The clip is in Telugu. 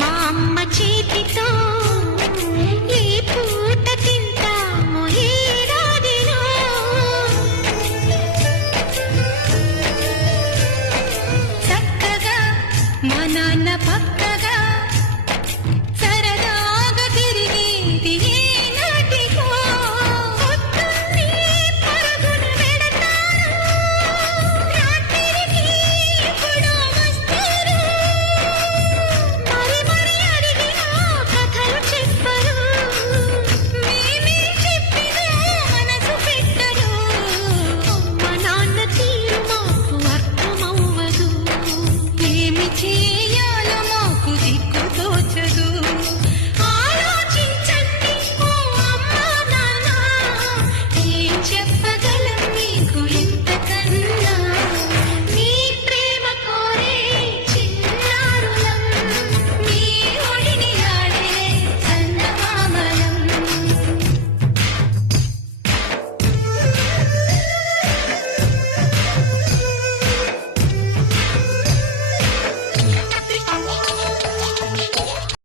మా అమ్మ చేతితో ఈ పూట తింటాము ఏడాదిలో. చక్కగా మా నాన్న పక్కగా సరదాగా తిరిగేది ఏనాటికో. పొద్దున్నే పరుగున వెడతారు, రాత్రికి ఎప్పుడో వస్తారు. మరి మరి అడిగినా కథలు చెప్పరు, మేమే చెప్పినా మనసు పెట్టరు. అమ్మ నాన్న తీరు మాకు అర్థమవ్వదు, ఏమి చేయ